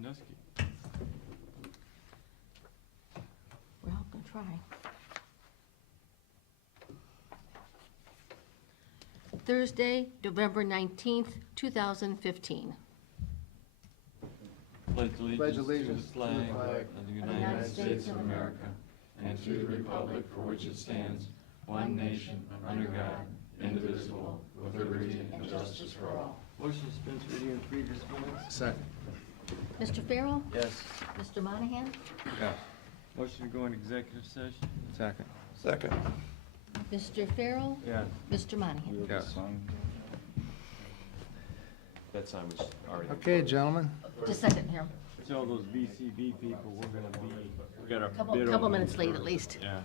Nuski. Well, gonna try. Thursday, November 19th, 2015. Pledge Pledge allegiance to allegiance the flag to the flag of the United States of America and to the republic for which it stands, one nation, under God, indivisible, with liberty and justice for all. Motion to dispense reading and three dispense. Second. Mr. Farrell? Yes. Mr. Monahan? Yes. Motion to go into executive session. Second. Second. Mr. Farrell? Yes. Mr. Monahan? Yes. That sign was already. Okay, gentlemen. Just a second here. Tell those VCB people we're gonna be, we got our Couple bid on minutes them late at first. least. Yeah.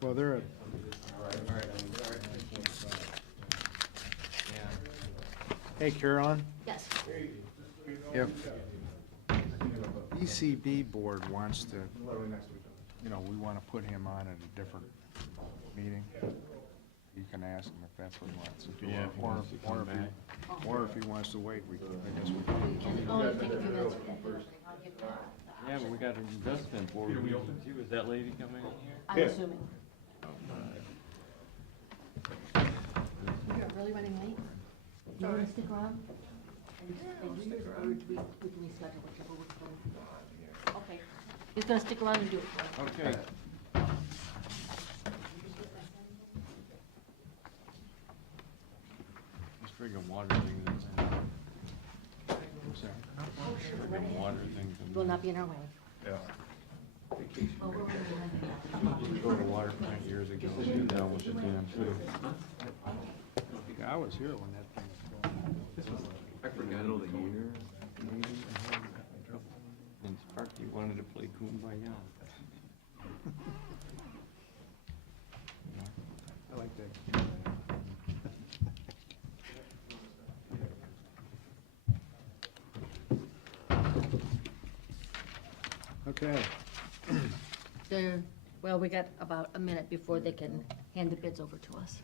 Well, they're at, hey, Carolyn, Yes. if ECB board wants to, we want to put him on at a different meeting, you can ask him if that's what he wants to do. Yeah, if he wants to come back. Or if he wants to wait, I guess we It can. can only take a few minutes. Yeah, but we got an investment board meeting too. Is that lady coming in here? I'm assuming. You're really running late? Do you want to stick around? And do yours, or we can reschedule whichever we're going. Okay. He's gonna stick around and do it for us. Okay. This friggin' water thing that's friggin' water thing. Will not be in our way. Yeah. Oh, we're running late. We go to water plant years ago, and down with the dam too. Yeah, I was here when that thing was going. I forgot all the year. And Sparky wanted to play Kumbaya. I like that. Okay. Well, we got about a minute before they can hand the bids over to us.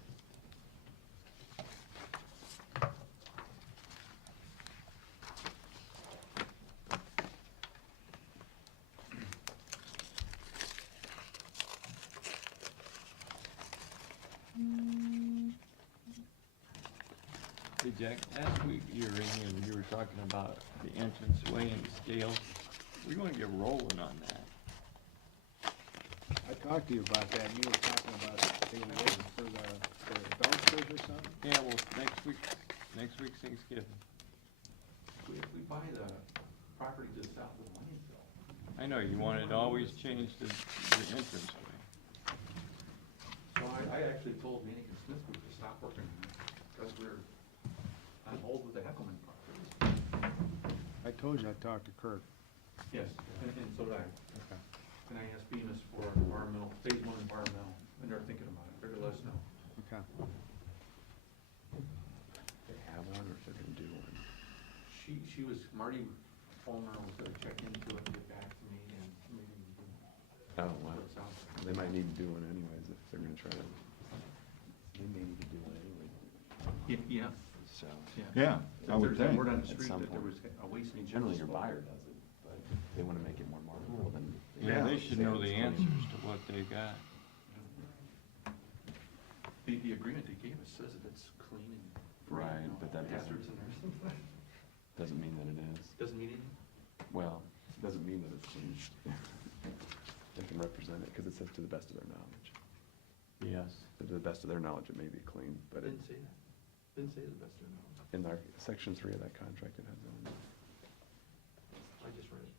Hey Jack, last week you were in here and you were talking about the entranceway and the scale. We're gonna get rolling on that. I talked to you about that, and you were talking about they were waiting for the dumpsters or something? Yeah, well, next week's Thanksgiving. If we buy the property to the south of the landfill. I know, you wanted to always change the entranceway. So I actually told Manick and Smith Group to stop working on it, because we're on hold with the Heckelman property. I told you I talked to Kurt. Yes, and so did I. Okay. And I asked Bemis for environmental, phase one environmental, and they're thinking about it, they're gonna let us know. Okay. They have one, or if they're gonna do one. She was, Marty Fulmer was gonna check into it and get back to me, and maybe we can Oh, wow. put it out. They might need to do one anyways if they're gonna try to. They may need to do one anyway, Yeah, so. yeah. I would There's that think. word on the At street some that there point. was a waste. I mean, generally your buyer does it, but if they wanna make it more marketable, then. Yeah, they should know the answers to what they got. The agreement they gave us says that it's clean and. free of Right, no but that hazards in there. Doesn't mean that it is. Doesn't mean anything? Well, it doesn't mean that it's clean. They can represent it, cause it says to the best of their knowledge. Yes. To the best of their knowledge, it may be clean, but it, Didn't say that. Didn't say the best of their knowledge. in our, section 3 of that contract, it has that. I just read it.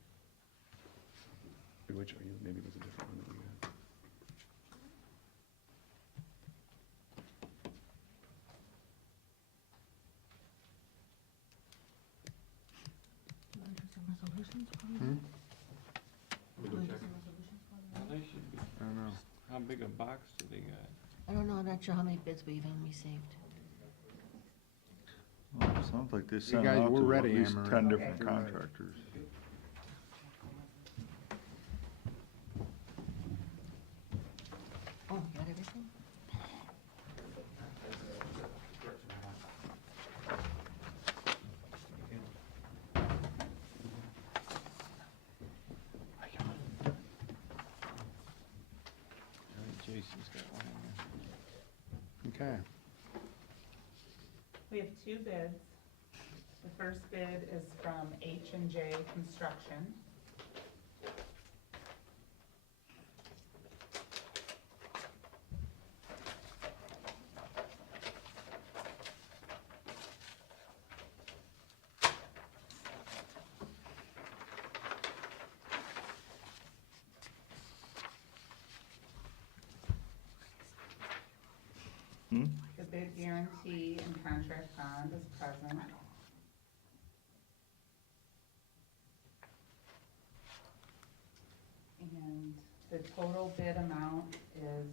Which are you, maybe it was a different one that we had. Hmm? Let me go check. Well, they should be. I don't know. How big a box do they got? I don't know, I'm not sure how many bids we even received. Well, it sounds like they sent guys out were to ready, at least Amarin. 10 different contractors. Oh, got everything? Okay. We have two bids. The first bid is from H&J Construction. The bid guarantee and contract bond is present. And the total bid amount is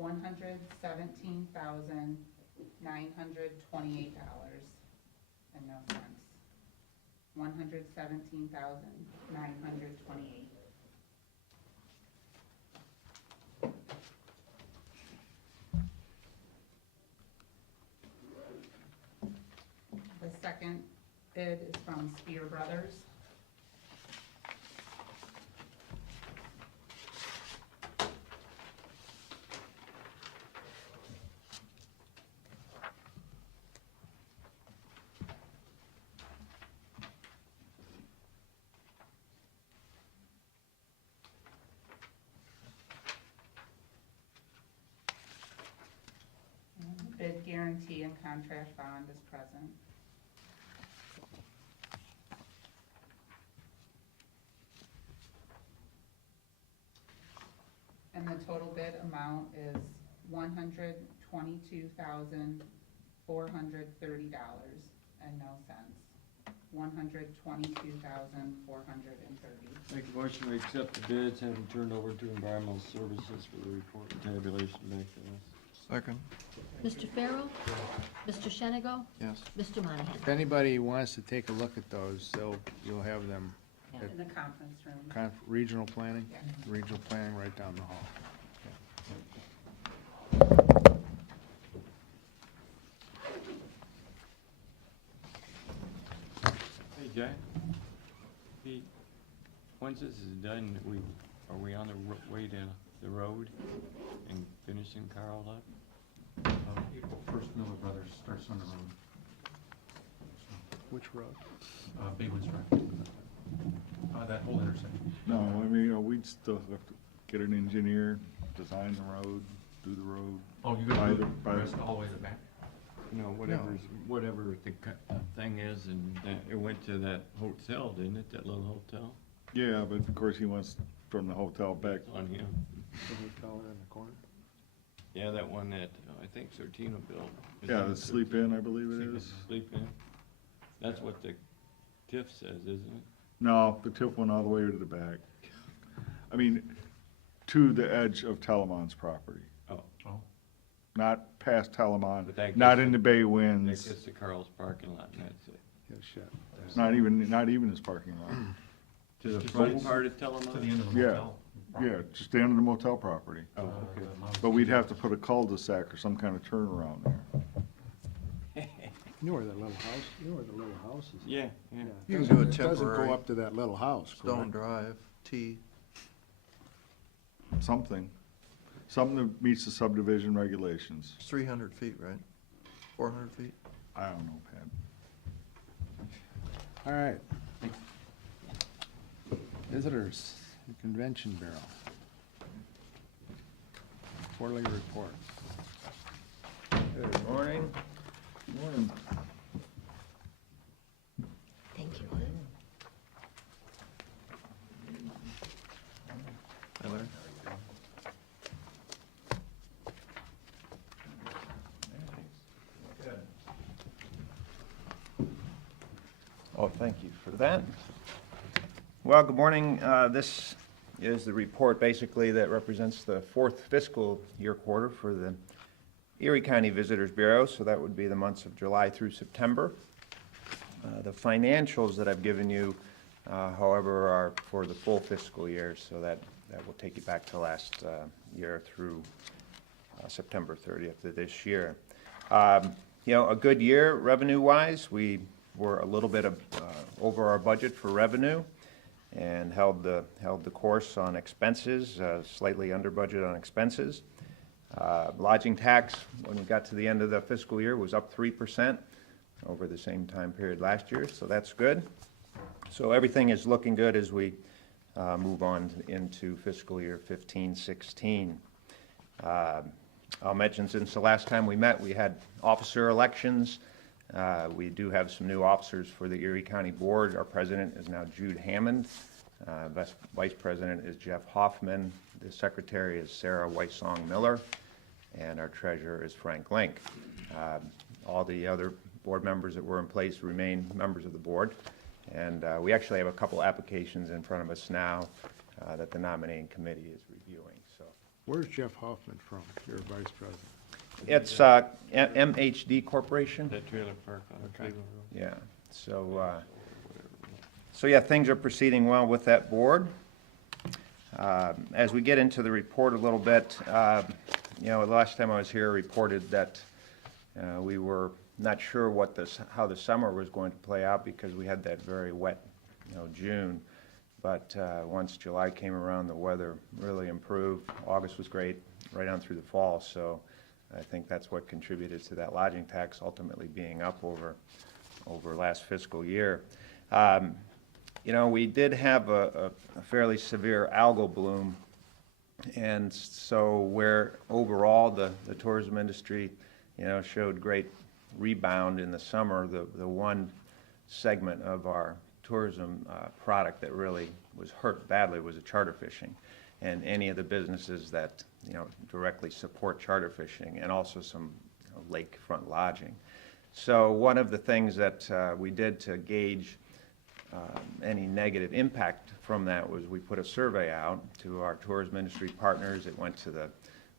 $117,928 and no cents. $117,928. The second bid is from Spear Brothers. And the bid guarantee and contract bond is present. And the total bid amount is $122,430 and no cents. $122,430. Make a motion to accept the bids, have them turned over to Environmental Services for the report and tabulation back to us. Second. Mr. Farrell? Mr. Shenago? Yes. Mr. Monahan? If anybody wants to take a look at those, you'll have them, In the conference room. regional planning? Yeah. Regional planning right down the hall. Hey, Jack. Pete, once this is done, are we on the way to the road and finishing Carl up? April 1st, Miller Brothers starts on the road. Which road? Big Woods Drive. That whole intersection. No, I mean, we'd still have to get an engineer, design the road, do the road. Oh, you're gonna do the By the- rest all the way to the back? No, whatever the thing is, and it went to that hotel, didn't it, that little hotel? Yeah, but of course he wants from the hotel back. It's on him. The hotel in the corner? Yeah, that one that, I think Sortino built. Is Yeah, that the sleep in, I believe it Sleep in. is. Sleep in? That's what the TIF says, isn't it? No, the tip went all the way to the back. I mean, to the edge of Telemon's property, Oh, Oh, not past Telemon, But that not gets in the to- Bay that winds, gets to Carl's parking lot, and that's it. Yeah, shit. not even his parking lot. To the Just front over- part of to the Telemon? end of the Yeah. motel. Yeah, just the end of the motel property. Oh, okay. But we'd have to put a cul-de-sac or some kind of turnaround there. You know where that little house, is? Yeah, yeah. You can Doesn't- do a It doesn't temporary go up to that little house, Stone correct? Drive, T. Something that meets the subdivision regulations. It's 300 feet, right? 400 feet? I don't know, Pat. All right. Visitors, the Convention Bureau. Quarterly report. Good morning. Morning. Thank you. Hi, Larry. Oh, thank you for that. Well, good morning. This is the report basically that represents the fourth fiscal year quarter for the Erie County Visitors Bureau, so that would be the months of July through September. The financials that I've given you, however, are for the full fiscal year, so that will take you back to last year through September 30th of this year. A good year revenue-wise. We were a little bit over our budget for revenue and held the course on expenses, slightly under budget on expenses. Lodging tax, when we got to the end of the fiscal year, was up 3% over the same time period last year, so that's good. So everything is looking good as we move on into fiscal year 15-16. I'll mention, since the last time we met, we had officer elections. We do have some new officers for the Erie County Board. Our president is now Jude Hammond. Vice president is Jeff Hoffman. The secretary is Sarah Weissong Miller. And our treasurer is Frank Link. All the other board members that were in place remain members of the board. And we actually have a couple applications in front of us now that the nominating committee is reviewing. So Where's Jeff Hoffman from, your vice president? it's MHD Corporation. That trailer park on Okay. Cleveland Road. Yeah. So yeah, things are proceeding well with that board. As we get into the report a little bit, the last time I was here, I reported that we were not sure how the summer was going to play out because we had that very wet, June. But once July came around, the weather really improved. August was great, right on through the fall. So I think that's what contributed to that lodging tax ultimately being up over last fiscal year. We did have a fairly severe algal bloom, and so where overall the tourism industry, showed great rebound in the summer, the one segment of our tourism product that really was hurt badly was the charter fishing, and any of the businesses that directly support charter fishing, and also some lakefront lodging. So one of the things that we did to gauge any negative impact from that was we put a survey out to our tourism industry partners. It went to the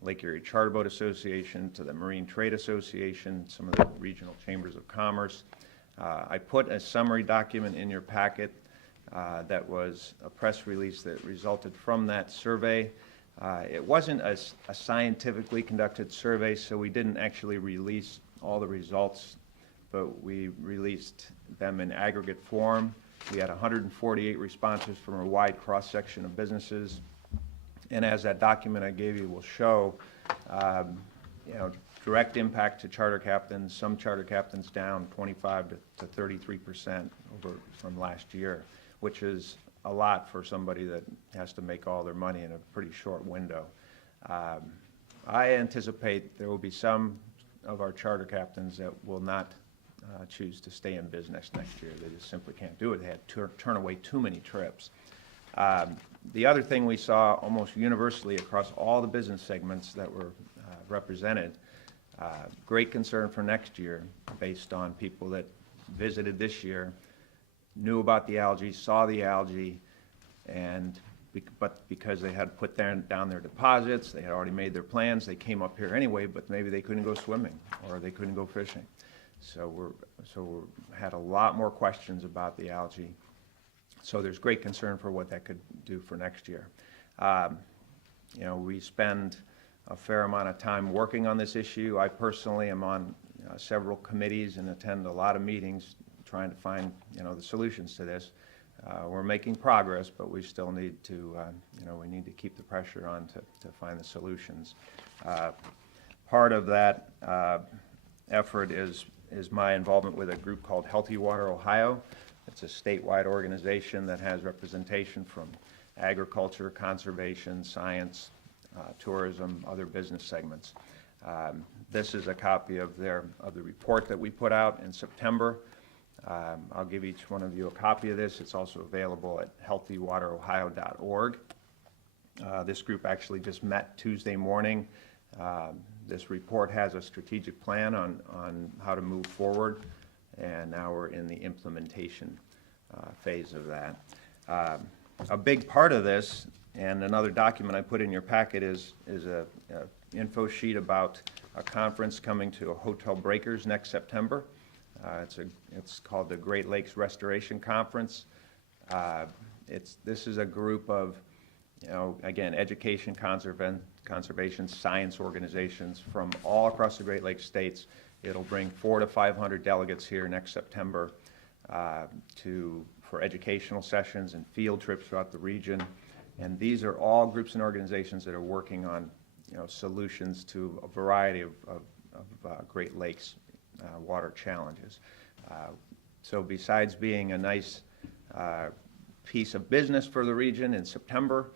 Lake Erie Charter Boat Association, to the Marine Trade Association, some of the regional chambers of commerce. I put a summary document in your packet that was a press release that resulted from that survey. It wasn't a scientifically conducted survey, so we didn't actually release all the results, but we released them in aggregate form. We had 148 responses from a wide cross-section of businesses. And as that document I gave you will show, direct impact to charter captains, some charter captains down 25 to 33% over from last year, which is a lot for somebody that has to make all their money in a pretty short window. I anticipate there will be some of our charter captains that will not choose to stay in business next year. They just simply can't do it. They had to turn away too many trips. The other thing we saw almost universally across all the business segments that were represented, great concern for next year based on people that visited this year, knew about the algae, saw the algae, but because they had put down their deposits, they had already made their plans, they came up here anyway, but maybe they couldn't go swimming or they couldn't go fishing. So we had a lot more questions about the algae. So there's great concern for what that could do for next year. We spend a fair amount of time working on this issue. I personally am on several committees and attend a lot of meetings trying to find, the solutions to this. We're making progress, but we still need to, we need to keep the pressure on to find the solutions. Part of that effort is my involvement with a group called Healthy Water Ohio. It's a statewide organization that has representation from agriculture, conservation, science, tourism, other business segments. This is a copy of the report that we put out in September. I'll give each one of you a copy of this. It's also available at healthywaterohio.org. This group actually just met Tuesday morning. This report has a strategic plan on how to move forward, and now we're in the implementation phase of that. A big part of this, and another document I put in your packet, is a info sheet about a conference coming to Hotel Breakers next September. It's called the Great Lakes Restoration Conference. This is a group of, again, education, conservation, science organizations from all across the Great Lakes states. It'll bring 400 to 500 delegates here next September for educational sessions and field trips throughout the region. And these are all groups and organizations that are working on solutions to a variety of Great Lakes water challenges. So besides being a nice piece of business for the region in September,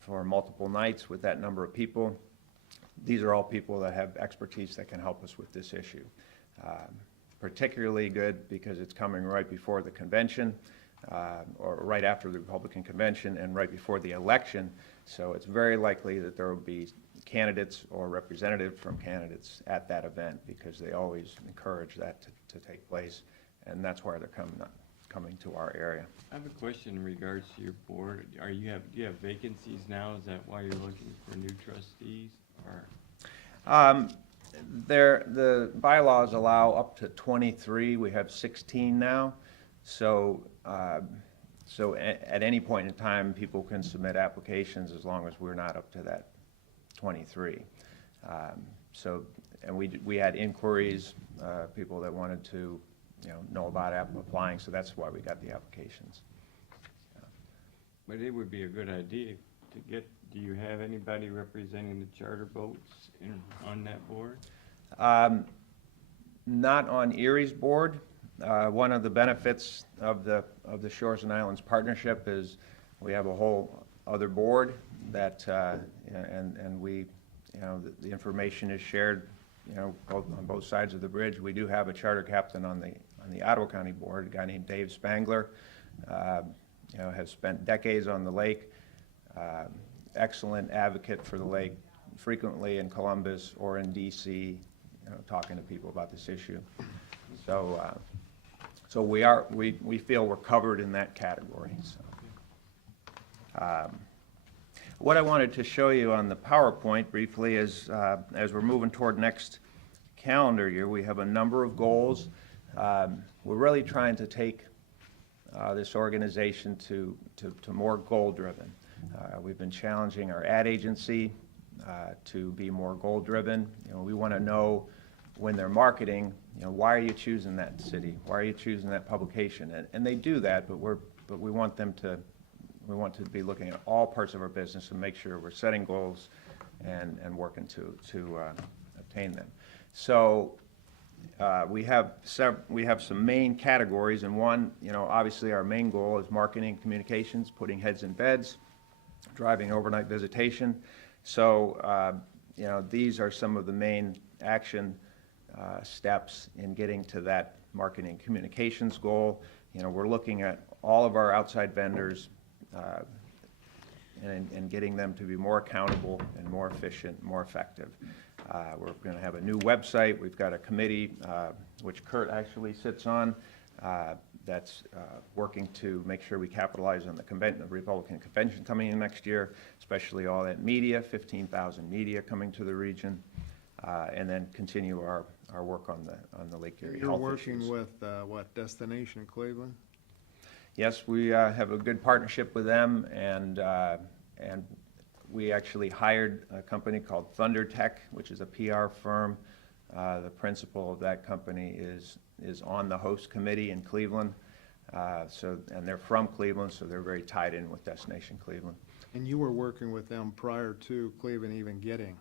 for multiple nights with that number of people, these are all people that have expertise that can help us with this issue. Particularly good because it's coming right before the convention, or right after the Republican convention and right before the election. So it's very likely that there will be candidates or representatives from candidates at that event, because they always encourage that to take place, and that's why they're coming to our area. I have a question in regards to your board. Do you have vacancies now? Is that why you're looking for new trustees, or? The bylaws allow up to 23. We have 16 now. So, at any point in time, people can submit applications as long as we're not up to that 23. And we had inquiries, people that wanted to, know about applying, so that's why we got the applications. But it would be a good idea to get, do you have anybody representing the charter boats on that board? Not on Erie's board. One of the benefits of the Shores and Islands Partnership is we have a whole other board that, and we, the information is shared, on both sides of the bridge. We do have a charter captain on the Ottawa County board, a guy named Dave Spangler. Has spent decades on the lake, excellent advocate for the lake, frequently in Columbus or in DC, talking to people about this issue. So we feel we're covered in that category. So. What I wanted to show you on the PowerPoint briefly is, as we're moving toward next calendar year, we have a number of goals. We're really trying to take this organization to more goal-driven. We've been challenging our ad agency to be more goal-driven. We want to know when they're marketing, why are you choosing that city? Why are you choosing that publication? And they do that, but we want them to. We want to be looking at all parts of our business and make sure we're setting goals and working to obtain them. So we have some main categories, and one, obviously our main goal is marketing communications, putting heads in beds, driving overnight visitation. So these are some of the main action steps in getting to that marketing communications goal. We're looking at all of our outside vendors, and getting them to be more accountable and more efficient, more effective. We're going to have a new website. We've got a committee, which Kurt actually sits on, that's working to make sure we capitalize on the Republican convention coming in next year, especially all that media, 15,000 media coming to the region, and then continue our work on the Lake Erie You're health working issues. with, Destination Cleveland? Yes, we have a good partnership with them, and we actually hired a company called Thunder Tech, which is a PR firm. The principal of that company is on the host committee in Cleveland, and they're from Cleveland, so they're very tied in with Destination Cleveland. And you were working with them prior to Cleveland even getting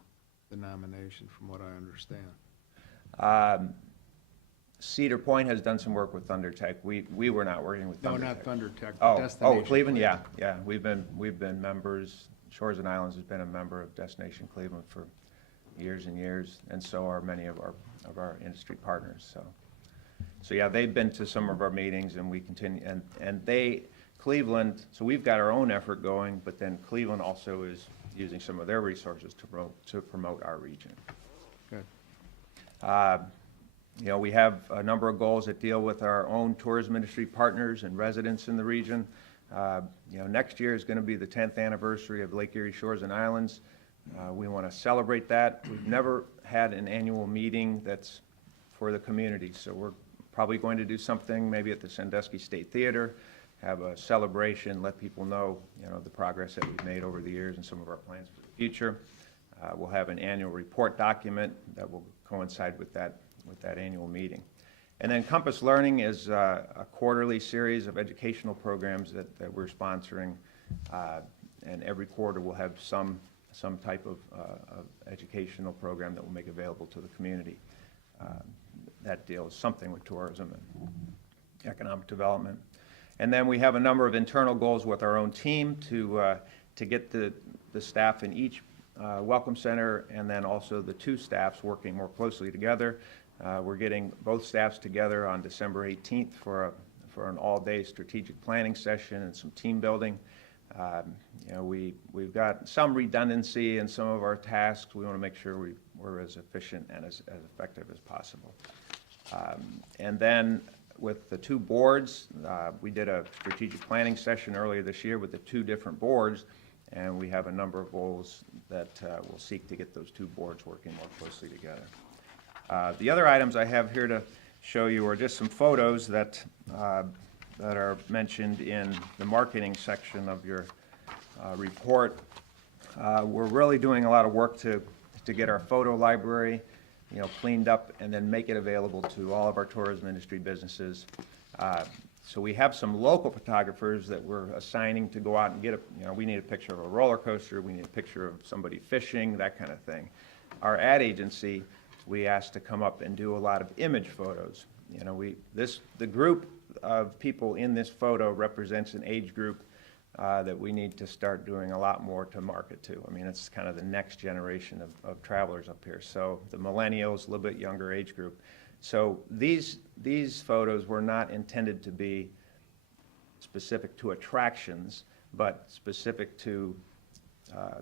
the nomination, from what I understand. Cedar Point has done some work with Thunder Tech. We were not working with No, Thunder not Tech. Thunder Tech, Oh, Destination Cleveland, yeah. We've been members. Shores and Islands has been a member of Destination Cleveland for years and years, and so are many of our industry partners. So yeah, they've been to some of our meetings, and we continue. And Cleveland. So we've got our own effort going, but then Cleveland also is using some of their resources to promote our region. Good. We have a number of goals that deal with our own tourism industry partners and residents in the region. Next year is going to be the 10th anniversary of Lake Erie Shores and Islands. We want to celebrate that. We've never had an annual meeting that's for the community, so we're probably going to do something maybe at the Sandusky State Theater, have a celebration, let people know, the progress that we've made over the years and some of our plans for the future. We'll have an annual report document that will coincide with that annual meeting. And then Compass Learning is a quarterly series of educational programs that we're sponsoring, and every quarter we'll have some some type of educational program that we'll make available to the community. That deals something with tourism and economic development. And then we have a number of internal goals with our own team to get the staff in each Welcome Center and then also the two staffs working more closely together. We're getting both staffs together on December 18th for an all-day strategic planning session and some team building. You know, we've got some redundancy in some of our tasks. We want to make sure we're as efficient and as effective as possible. And then with the two boards, we did a strategic planning session earlier this year with the two different boards, and we have a number of goals that we'll seek to get those two boards working more closely together. The other items I have here to show you are just some photos that are mentioned in the marketing section of your report. We're really doing a lot of work to get our photo library, you know, cleaned up and then make it available to all of our tourism industry businesses. So we have some local photographers that we're assigning to go out and get you know, we need a picture of a roller coaster, we need a picture of somebody fishing, that kind of thing. Our ad agency, we asked to come up and do a lot of image photos. You know, the group of people in this photo represents an age group that we need to start doing a lot more to market to. I mean, it's kind of the next generation of travelers up here. So the millennials, a little bit younger age group. So these photos were not intended to be specific to attractions, but specific to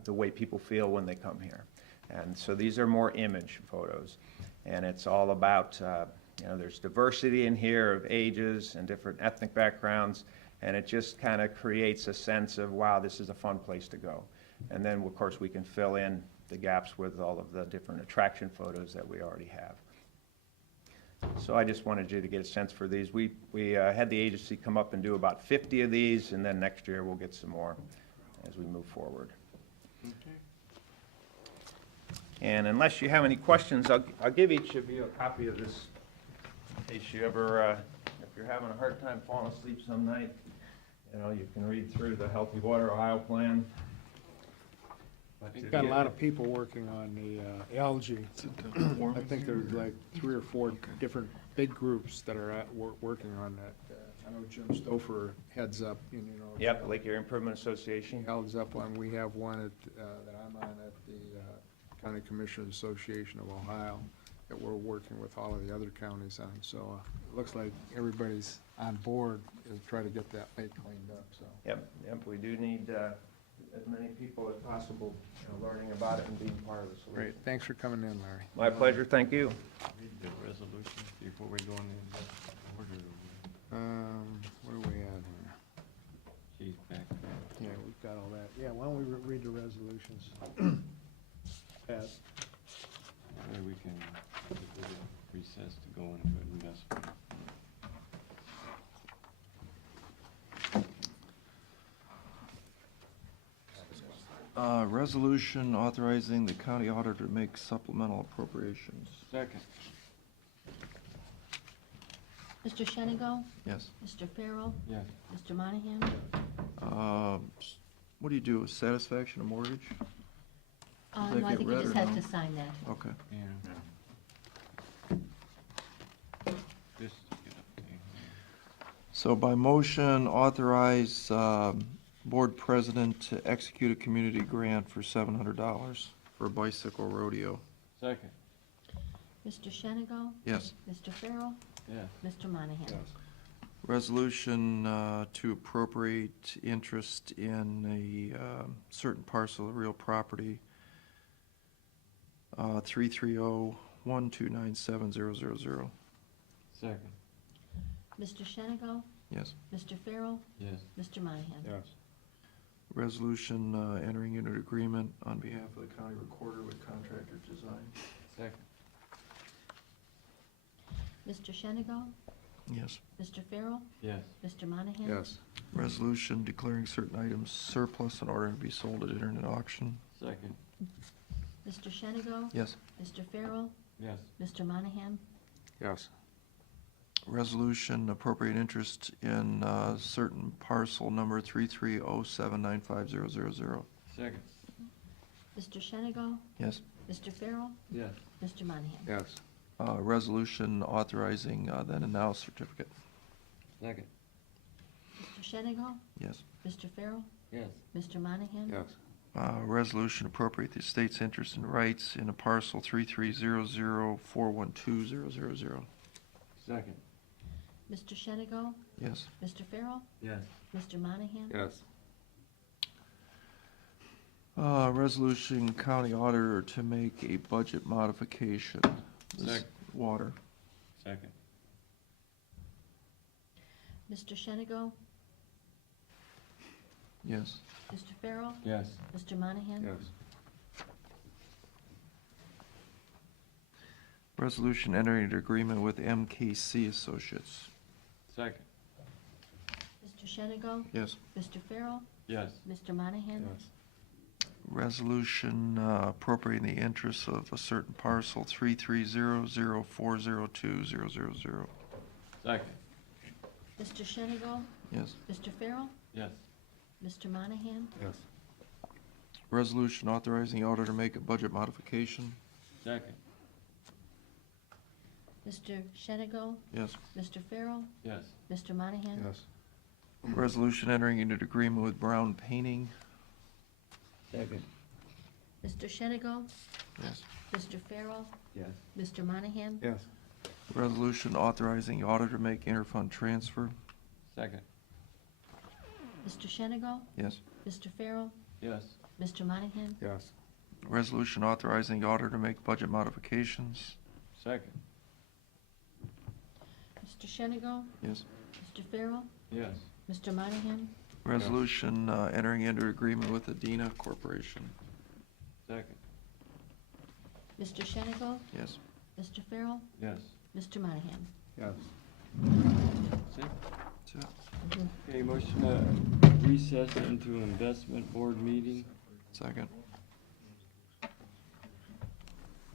the way people feel when they come here. And so these are more image photos. And it's all about, you know, there's diversity in here of ages and different ethnic backgrounds. And it just kind of creates a sense of, wow, this is a fun place to go. And then, of course, we can fill in the gaps with all of the different attraction photos that we already have. So I just wanted you to get a sense for these. We had the agency come up and do about 50 of these, and then next year we'll get some more as we move forward. Okay. And unless you have any questions, I'll give each of you a copy of this in case you ever, if you're having a hard time falling asleep some night, you know, you can read through the Healthy Water Ohio Plan. We've got a lot of people working on the algae. I think there's like 3 or 4 different big groups that are working on that. I know Jim Stouffer heads up, you know. Yep, Lake Erie Improvement Association. Heads up on, we have one that I'm on at the County Commissioners Association of Ohio that we're working with all of the other counties on. So it looks like everybody's on board to try to get that lake cleaned up, so. Yep, we do need as many people as possible, you know, learning about it and being part of the solution. Great, thanks for coming in, Larry. My pleasure, thank you. Read the resolution before we go into the order. What are we at here? She's back there. Yeah, we've got all that. Yeah, why don't we read the resolutions? Pat? That way we can take a little recess to go into it and investigate. Resolution authorizing the county auditor to make supplemental appropriations. Second. Mr. Shenigo? Yes. Mr. Farrell? Yes. Mr. Monahan? What do you do, with satisfaction of mortgage? Does that No, I get think you read just or have no? to sign that. Okay. Yeah. Just to get up there. So by motion, authorize board president to execute a community grant for $700 for a bicycle rodeo. Second. Mr. Shenigo? Yes. Mr. Farrell? Yes. Mr. Monahan? Resolution to appropriate interest in a certain parcel of real property, 330-1297000. Second. Mr. Shenigo? Yes. Mr. Farrell? Yes. Mr. Monahan? Yes. Resolution entering into an agreement on behalf of the county recorder with Contractor Design. Second. Mr. Shenigo? Yes. Mr. Farrell? Yes. Mr. Monahan? Yes. Resolution declaring certain items surplus in order to be sold at internet auction. Second. Mr. Shenigo? Yes. Mr. Farrell? Yes. Mr. Monahan? Yes. Resolution appropriate interest in certain parcel number 330795000. Second. Mr. Shenigo? Yes. Mr. Farrell? Yes. Mr. Monahan? Yes. Resolution authorizing then and now certificate. Second. Mr. Shenigo? Yes. Mr. Farrell? Yes. Mr. Monahan? Yes. Resolution appropriate the state's interest and rights in a parcel 3300412000. Second. Mr. Shenigo? Yes. Mr. Farrell? Yes. Mr. Monahan? Yes. Resolution county auditor to make a budget modification. This is Second. Water. Second. Mr. Shenigo? Yes. Mr. Farrell? Yes. Mr. Monahan? Yes. Resolution entering into agreement with MKC Associates. Second. Mr. Shenigo? Yes. Mr. Farrell? Yes. Mr. Monahan? Yes. Resolution appropriating the interests of a certain parcel 3300402000. Second. Mr. Shenigo? Yes. Mr. Farrell? Yes. Mr. Monahan? Yes. Resolution authorizing the auditor to make a budget modification. Second. Mr. Shenigo? Yes. Mr. Farrell? Yes. Mr. Monahan? Yes. Resolution entering into agreement with Brown Painting. Second. Mr. Shenigo? Yes. Mr. Farrell? Yes. Mr. Monahan? Yes. Resolution authorizing the auditor to make interfund transfer. Second. Mr. Shenigo? Yes. Mr. Farrell? Yes. Mr. Monahan? Yes. Resolution authorizing the auditor to make budget modifications. Second. Mr. Shenigo? Yes. Mr. Farrell? Yes. Mr. Monahan? Resolution entering into agreement with Adena Corporation. Second. Mr. Shenigo? Yes. Mr. Farrell? Yes. Mr. Monahan? Yes. See? That's it. Okay, motion to recess into investment board meeting. Second. Oh,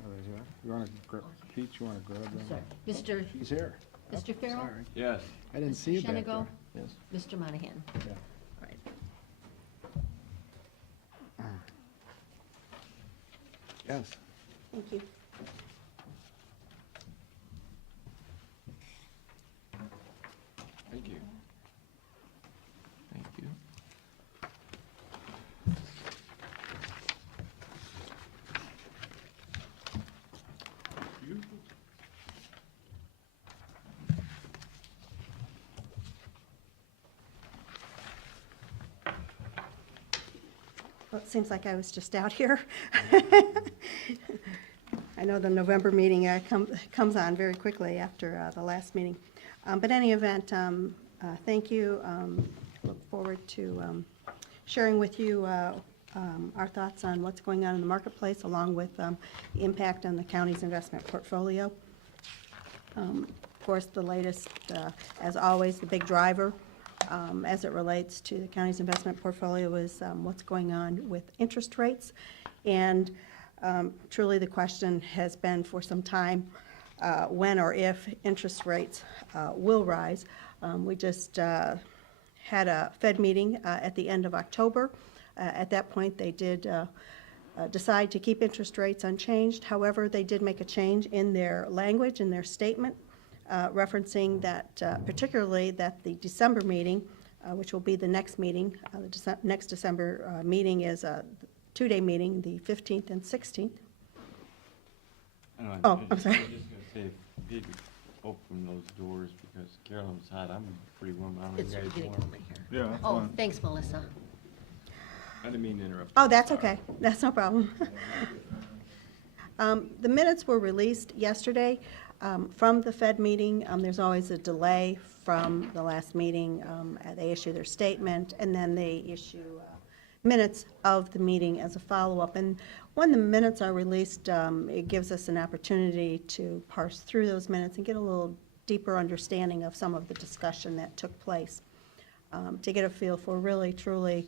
there's that. You want to grab, Pete, you want to grab that? Sorry. Mr. He's here. Mr. Farrell? Sorry. Yes. I didn't Mr. see you back Shenigo? there. Yes. Mr. Monahan? Yeah. Right. Yes. Thank you. Thank you. Thank you. Well, it seems like I was just out here. I know the November meeting comes on very quickly after the last meeting. But any event, thank you. Look forward to sharing with you our thoughts on what's going on in the marketplace, along with the impact on the county's investment portfolio. Of course, the latest, as always, the big driver as it relates to the county's investment portfolio is what's going on with interest rates. And truly the question has been for some time when or if interest rates will rise. We just had a Fed meeting at the end of October. At that point, they did decide to keep interest rates unchanged. However, they did make a change in their language, in their statement, referencing that particularly that the December meeting, which will be the next meeting, next December meeting is a two-day meeting, the 15th and 16th. Oh, I'm sorry. I'm just gonna say, if you could open those doors, because Carolyn's hot, I'm pretty warm, I don't know It's if you guys getting warm. warm in here. Yeah, that's Oh, fine. thanks, Melissa. I didn't mean to interrupt. Oh, that's okay. That's no problem. The minutes were released yesterday from the Fed meeting. There's always a delay from the last meeting. They issue their statement, and then they issue minutes of the meeting as a follow-up. And when the minutes are released, it gives us an opportunity to parse through those minutes and get a little deeper understanding of some of the discussion that took place, to get a feel for really, truly,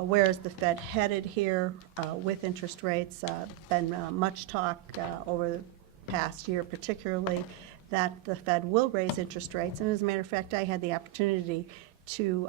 where is the Fed headed here with interest rates? Been much talk over the past year, particularly that the Fed will raise interest rates. And as a matter of fact, I had the opportunity to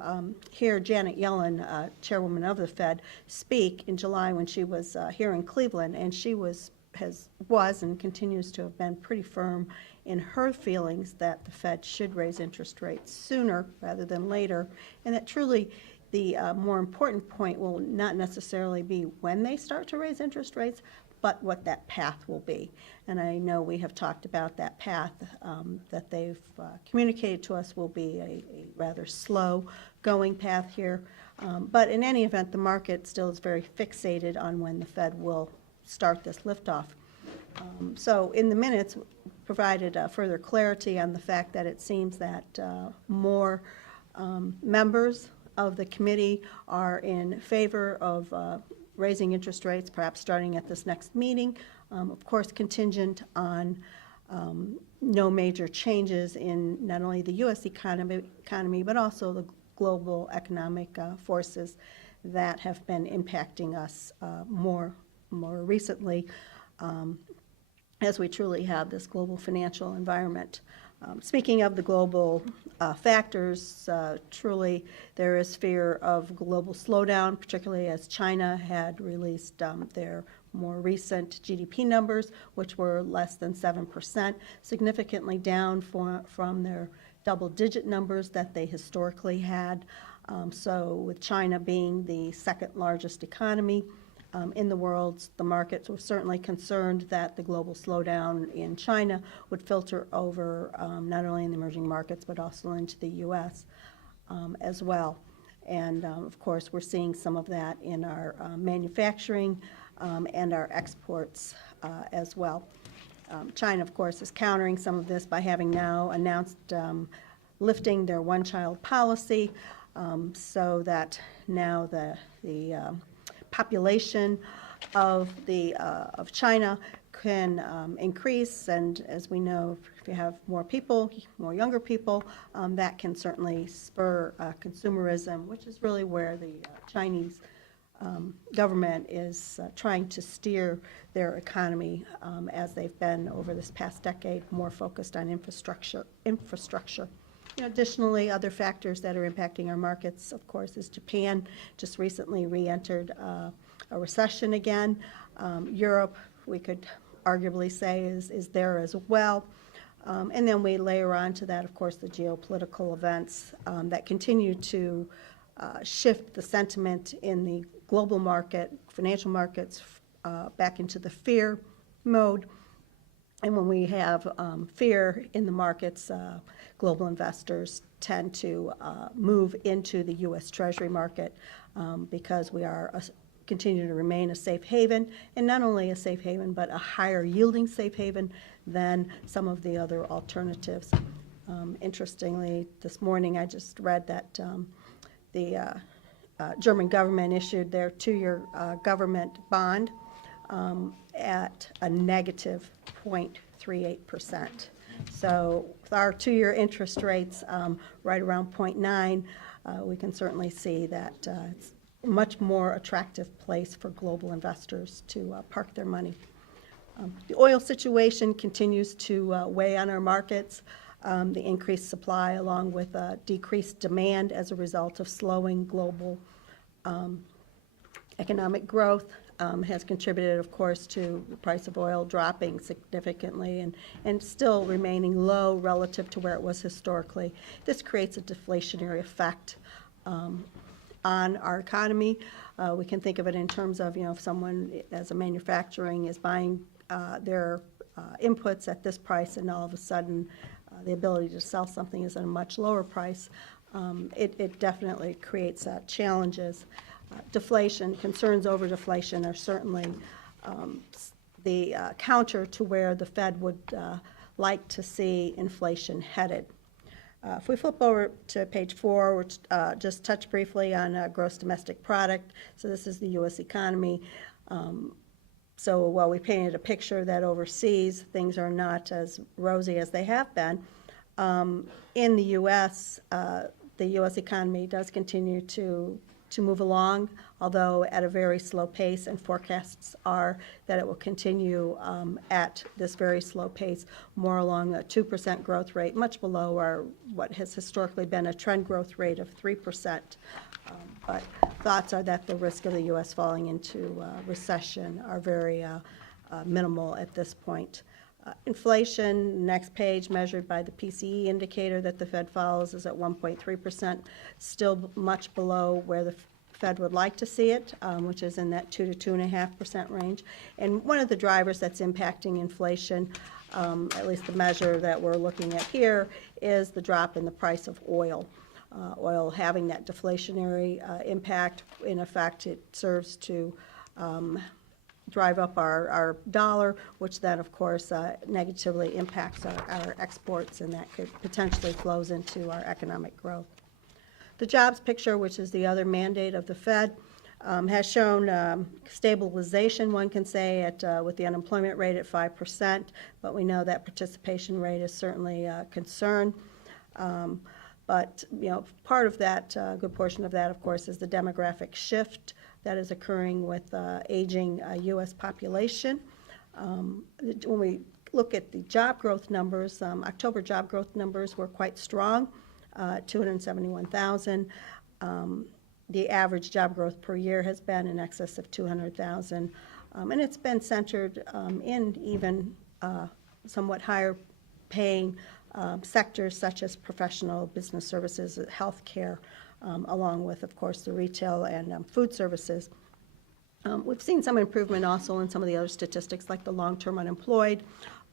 hear Janet Yellen, chairwoman of the Fed, speak in July when she was here in Cleveland, and she was and continues to have been pretty firm in her feelings that the Fed should raise interest rates sooner rather than later, and that truly the more important point will not necessarily be when they start to raise interest rates, but what that path will be. And I know we have talked about that path that they've communicated to us will be a rather slow-going path here. But in any event, the market still is very fixated on when the Fed will start this liftoff. So in the minutes, provided further clarity on the fact that it seems that more members of the committee are in favor of raising interest rates, perhaps starting at this next meeting, of course contingent on no major changes in not only the U.S. economy, but also the global economic forces that have been impacting us more recently, as we truly have this global financial environment. Speaking of the global factors, truly there is fear of global slowdown, particularly as China had released their more recent GDP numbers, which were less than 7%, significantly down from their double-digit numbers that they historically had. So with China being the second largest economy in the world, the markets were certainly concerned that the global slowdown in China would filter over not only in the emerging markets but also into the U.S. As well. And of course, we're seeing some of that in our manufacturing and our exports as well. China, of course, is countering some of this by having now announced lifting their one-child policy, so that now the population of China can increase, and as we know, if you have more people, more younger people, that can certainly spur consumerism, which is really where the Chinese government is trying to steer their economy, as they've been over this past decade, more focused on infrastructure. Additionally, other factors that are impacting our markets, of course, is Japan just recently re-entered a recession again. Europe, we could arguably say, is there as well. And then we layer on to that, of course, the geopolitical events that continue to shift the sentiment in the global market, financial markets, back into the fear mode. And when we have fear in the markets, global investors tend to move into the U.S. Treasury market because we are continue to remain a safe haven, and not only a safe haven, but a higher yielding safe haven than some of the other alternatives. Interestingly, this morning I just read that the German government issued their 2-year government bond at a negative 0.38%. So with our 2-year interest rates right around 0.9, we can certainly see that it's a much more attractive place for global investors to park their money. The oil situation continues to weigh on our markets. The increased supply along with decreased demand as a result of slowing global economic growth has contributed, of course, to the price of oil dropping significantly and still remaining low relative to where it was historically. This creates a deflationary effect on our economy. We can think of it in terms of, if someone as a manufacturing is buying their inputs at this price and all of a sudden the ability to sell something is at a much lower price, it definitely creates challenges. Deflation, concerns over deflation are certainly the counter to where the Fed would like to see inflation headed. If we flip over to page 4, which just touch briefly on gross domestic product. So this is the U.S. economy. So while we painted a picture that overseas things are not as rosy as they have been, in the U.S. economy does continue to to move along, although at a very slow pace, and forecasts are that it will continue at this very slow pace, more along a 2% growth rate, much below what has historically been a trend growth rate of 3%. But thoughts are that the risk of the U.S. falling into recession are very minimal at this point. Inflation, next page, measured by the PCE indicator that the Fed follows, is at 1.3%, still much below where the Fed would like to see it, which is in that 2 to 2.5% range. And one of the drivers that's impacting inflation, at least the measure that we're looking at here, is the drop in the price of oil. Oil having that deflationary impact. In effect, it serves to drive up our dollar, which then, of course, negatively impacts our exports, and that could potentially flows into our economic growth. The jobs picture, which is the other mandate of the Fed, has shown stabilization, one can say, with the unemployment rate at 5%, but we know that participation rate is certainly a concern. But, part of that, a good portion of that, of course, is the demographic shift that is occurring with aging U.S. population. When we look at the job growth numbers, October job growth numbers were quite strong, 271,000. The average job growth per year has been in excess of 200,000, and it's been centered in even somewhat higher paying sectors such as professional business services, healthcare, along with, of course, the retail and food services. We've seen some improvement also in some of the other statistics, like the long-term unemployed,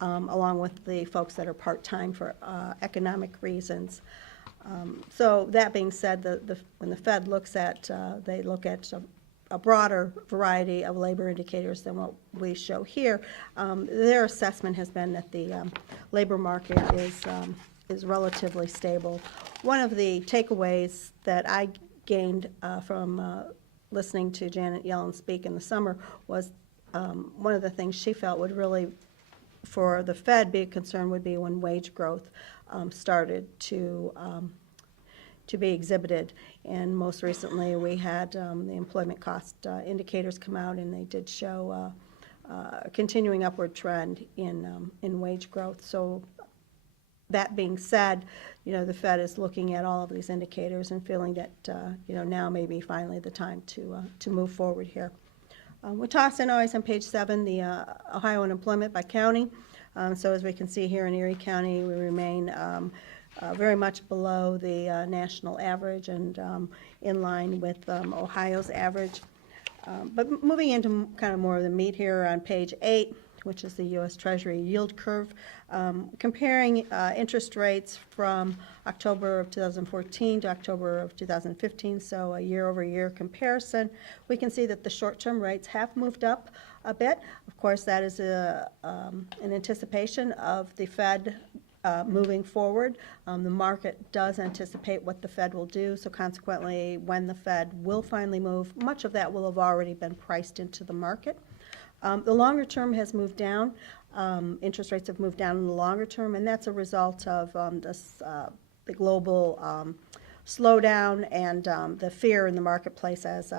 along with the folks that are part-time for economic reasons. So that being said, when the Fed looks at, they look at a broader variety of labor indicators than what we show here. Their assessment has been that the labor market is relatively stable. One of the takeaways that I gained from listening to Janet Yellen speak in the summer was one of the things she felt would really, for the Fed, be a concern would be when wage growth started to be exhibited. And most recently, we had the employment cost indicators come out, and they did show a continuing upward trend in wage growth. So that being said, the Fed is looking at all of these indicators and feeling that, now may be finally the time to move forward here. We toss in always on page 7 the Ohio unemployment by county. So as we can see here in Erie County, we remain very much below the national average and in line with Ohio's average. But moving into kind of more of the meat here on page 8, which is the U.S. Treasury yield curve, comparing interest rates from October of 2014 to October of 2015, so a year-over-year comparison. We can see that the short-term rates have moved up a bit. Of course, that is an anticipation of the Fed moving forward. The market does anticipate what the Fed will do, so consequently, when the Fed will finally move, much of that will have already been priced into the market. The longer term has moved down. Interest rates have moved down in the longer term, and that's a result of the global slowdown and the fear in the marketplace as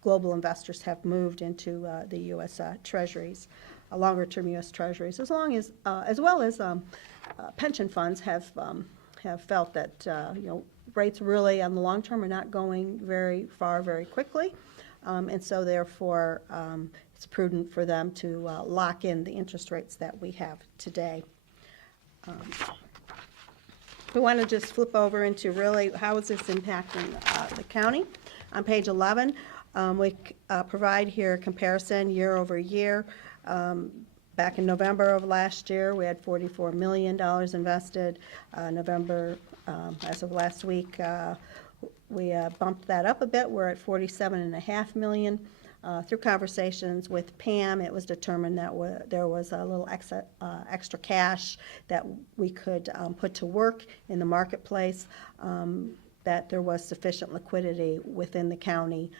global investors have moved into the U.S. Treasuries, longer-term U.S. Treasuries, as well as pension funds have felt that rates really on the long term are not going very far very quickly, and so therefore it's prudent for them to lock in the interest rates that we have today. We want to just flip over into really how is this impacting the county. On page 11, we provide here a comparison year over year. Back in November of last year, we had $44 million invested. November, as of last week, we bumped that up a bit. We're at $47.5 million. Through conversations with Pam, it was determined that there was a little extra cash that we could put to work in the marketplace, that there was sufficient liquidity within the county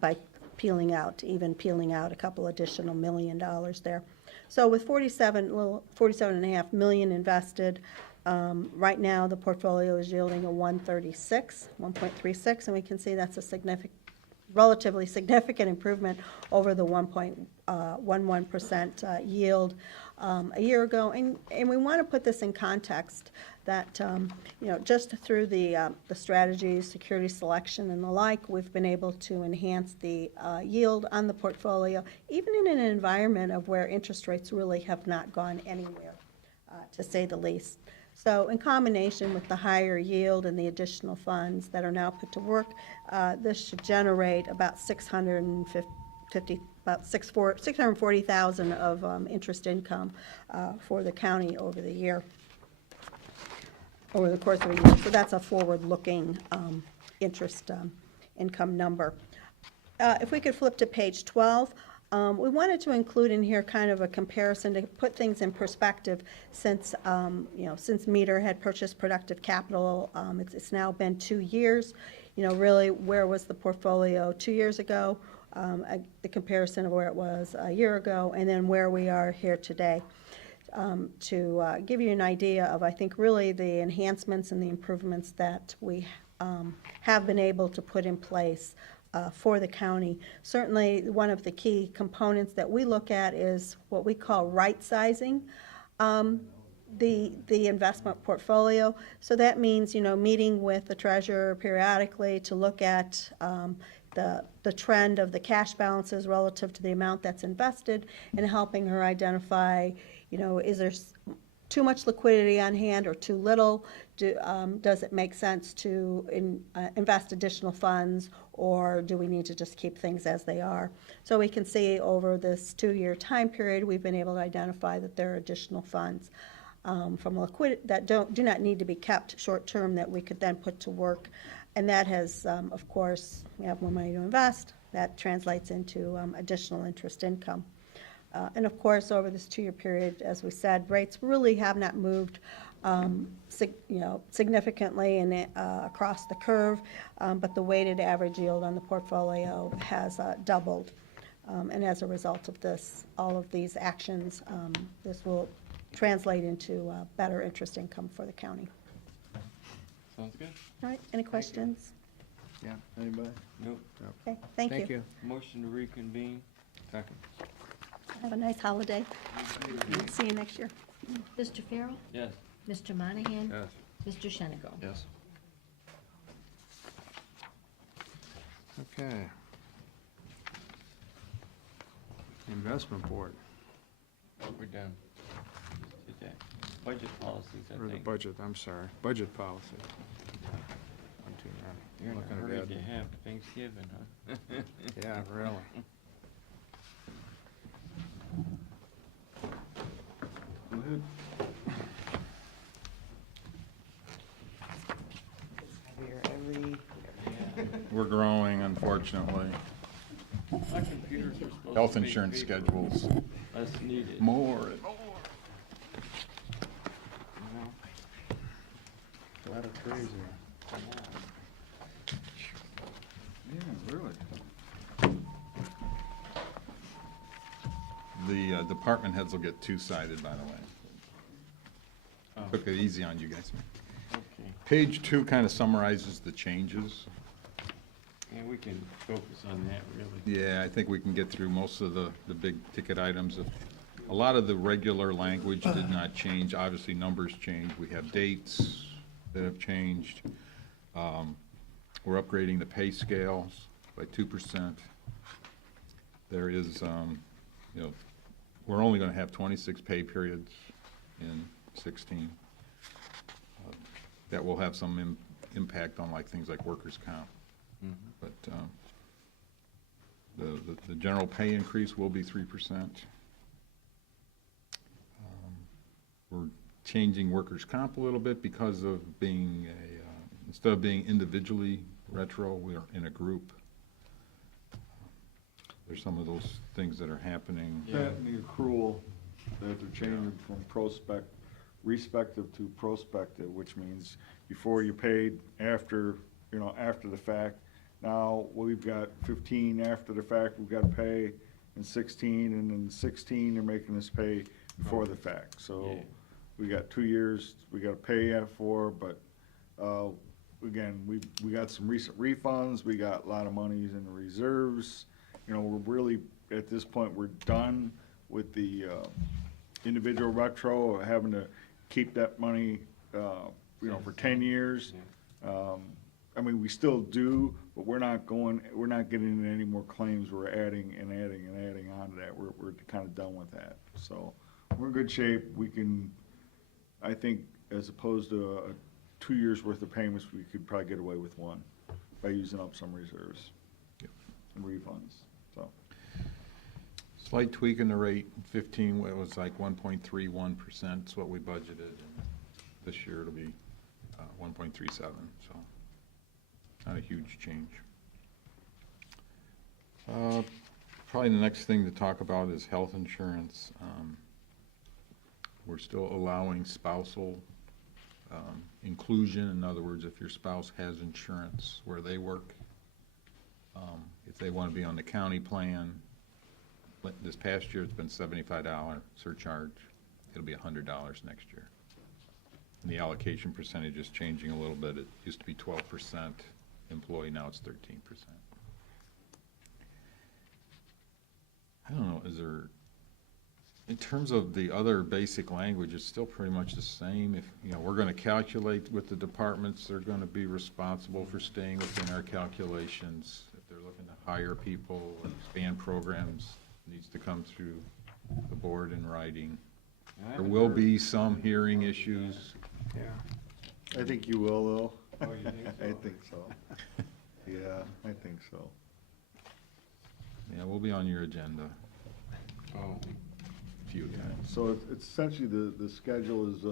by peeling out a couple additional $1 million there. So with $47.5 million invested, Right now, the portfolio is yielding a 1.36, and we can see that's a relatively significant improvement over the 1.11% yield a year ago. And we want to put this in context that, just through the strategies, security selection and the like, we've been able to enhance the yield on the portfolio, even in an environment of where interest rates really have not gone anywhere, to say the least. So in combination with the higher yield and the additional funds that are now put to work, this should generate about $640,000 of interest income for the county over the year, over the course of a year. So that's a forward-looking interest income number. If we could flip to page 12. We wanted to include in here kind of a comparison to put things in perspective since, since Meter had purchased Productive Capital. It's now been 2 years. Really, where was the portfolio 2 years ago? The comparison of where it was a year ago, and then where we are here today. To give you an idea of, I think, really the enhancements and the improvements that we have been able to put in place for the county. Certainly, one of the key components that we look at is what we call right-sizing the investment portfolio. So that means, meeting with the treasurer periodically to look at the trend of the cash balances relative to the amount that's invested, and helping her identify, is there too much liquidity on hand or too little? Does it make sense to invest additional funds, or do we need to just keep things as they are? So we can see over this 2-year time period, we've been able to identify that there are additional funds from liquidity that do not need to be kept short-term that we could then put to work. And that has, of course, we have more money to invest. That translates into additional interest income. And of course, over this 2-year period, as we said, rates really have not moved significantly across the curve, but the weighted average yield on the portfolio has doubled. And as a result of this, all of these actions, this will translate into better interest income for the county. Sounds good. All right, any questions? Yeah, anybody? Nope. Okay, thank you. Motion to reconvene. Second. Have a nice holiday. See you next year. Mr. Farrell? Yes. Mr. Monahan? Yes. Mr. Shenigo? Yes. Okay. Investment Board, We're done. Today. Budget policies, I or the think. budget, I'm sorry, budget policy. 1, 2, 9. You're in Looking a hurry ahead. to have Thanksgiving, huh? Yeah, really. Go ahead. We're growing, unfortunately. My computers are supposed to Health be insurance paper. schedules, Less needed. more and more. You know? A lot of crazy. Come on. Yeah, really. The department heads will get two-sided, by the way. Oh, Took it easy on you guys. okay. Page 2 kind of summarizes the changes. Yeah, we can focus on that, really. Yeah, I think we can get through most of the big ticket items. A lot of the regular language did not change. Obviously, numbers changed. We have dates that have changed. We're upgrading the pay scales by 2%. There is, we're only going to have 26 pay periods in 16. That will have some impact on things like workers' comp. Mhm. But the general pay increase will be 3%. We're changing workers' comp a little bit because of being instead of being individually retro, we're in a group. There's some of those things that are happening. Yeah. That and the accrual, that they're changing from respective to prospective, which means before you paid, after the fact. Now, we've got 15 after the fact, we've got to pay in 16, and in 16, they're making us pay before the fact. So, we got 2 years, we gotta pay that for, but, again, we got some recent refunds, we got a lot of monies in the reserves. You know, we're really, at this point, we're done with the, individual retro, having to keep that money, you know, for 10 years. I mean, we still do, but we're not getting into any more claims. We're adding and adding and adding on to that. We're kind of done with that. So we're in good shape. We can, I think, as opposed to 2 years' worth of payments, we could probably get away with 1 by using up some reserves and refunds, so. Slight tweak in the rate, 15, it was like 1.31% is what we budgeted. And this year it'll be 1.37, so not a huge change. Probably the next thing to talk about is health insurance. We're still allowing spousal inclusion. In other words, if your spouse has insurance where they work, if they want to be on the county plan, this past year it's been $75 surcharge. It'll be $100 next year. And the allocation percentage is changing a little bit. It used to be 12% employee, now it's 13%. I don't know, is there, in terms of the other basic language, it's still pretty much the same. If, you know, we're gonna calculate with the departments, they're gonna be responsible for staying within our calculations. If they're looking to hire people or expand programs, it needs to come through the board in writing. There will be some hearing issues. Yeah. I think you will, though. Oh, you think so? I think so. Yeah, I think so. Yeah, we'll be on your agenda. Oh, Few times. So it's essentially, the schedule is,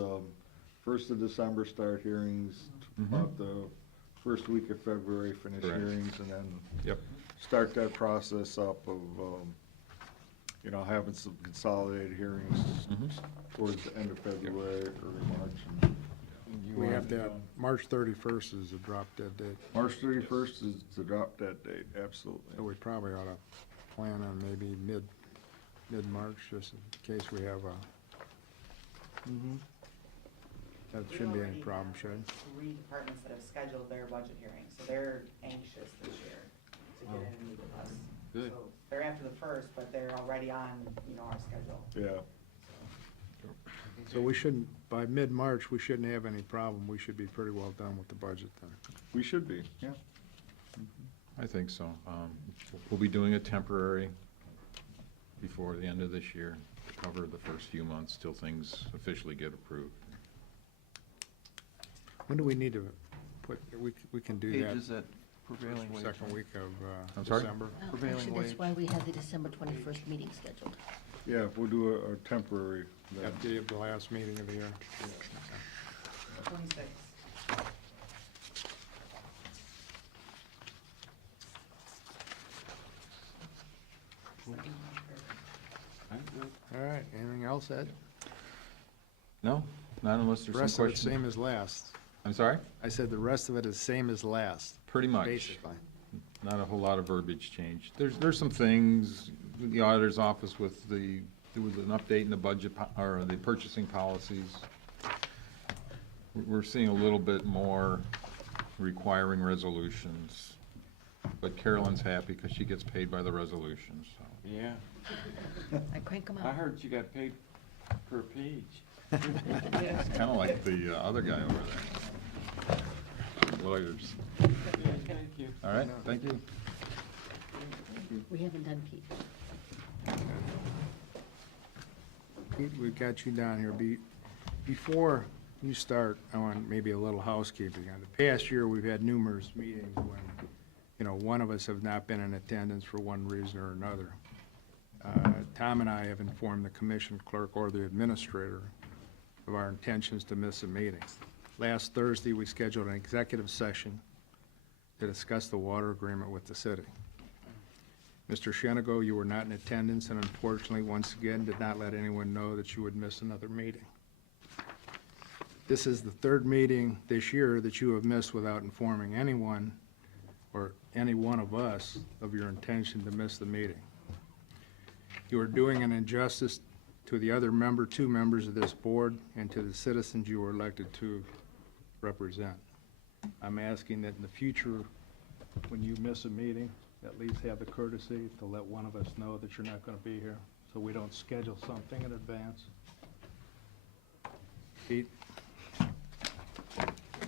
1st of December start hearings, about the first week of February finish Correct. hearings, and then Yep. start that process up of, you know, having some consolidated hearings towards the end of February, early March. We have to have, March 31st is a drop dead date. March 31st is the drop dead date, absolutely. So we probably ought to plan on maybe mid-March, just in case we have a, that shouldn't be any problem, should it? 3 departments that have scheduled their budget hearings, so they're anxious this year to get in and meet with us. Good. So they're after the 1st, but they're already on, you know, our schedule. Yeah. So we shouldn't, by mid-March, we shouldn't have any problem. We should be pretty well done with the budget then. We should be, yeah. I think so. We'll be doing a temporary before the end of this year to cover the first few months till things officially get approved. When do we need to put, we can do that Pages at prevailing wage. second week of I'm sorry? December? Prevailing Actually, that's wage. why we have the December 21st meeting scheduled. Yeah, we'll do a temporary. then. At the last meeting of the year. 26. I'm good. All right, anything else, Ed? No, not unless The there's rest some of it's questions. same as last. I'm sorry? I said the rest of it is same as last, Pretty much. basically. Not a whole lot of verbiage change. There's some things, the auditor's office with there was an update in the budget, or the purchasing policies. We're seeing a little bit more requiring resolutions, but Carolyn's happy because she gets paid by the resolutions, so. Yeah, I crank them I out. heard you got paid per page. It's kind of like the other guy over there. Lawyers. Yeah, thank you. All right, thank you. We haven't done Pete. Pete, we've got you down here. Before you start, I want maybe a little housekeeping. On the past year, we've had numerous meetings when, you know, one of us have not been in attendance for one reason or another. Tom and I have informed the commission clerk or the administrator of our intentions to miss a meeting. Last Thursday, we scheduled an executive session to discuss the water agreement with the city. Mr. Shenigo, you were not in attendance and unfortunately, once again, did not let anyone know that you would miss another meeting. This is the 3rd meeting this year that you have missed without informing anyone or any one of us of your intention to miss the meeting. You are doing an injustice to the other two members of this board, and to the citizens you were elected to represent. I'm asking that in the future, when you miss a meeting, at least have the courtesy to let one of us know that you're not going to be here, so we don't schedule something in advance. Pete?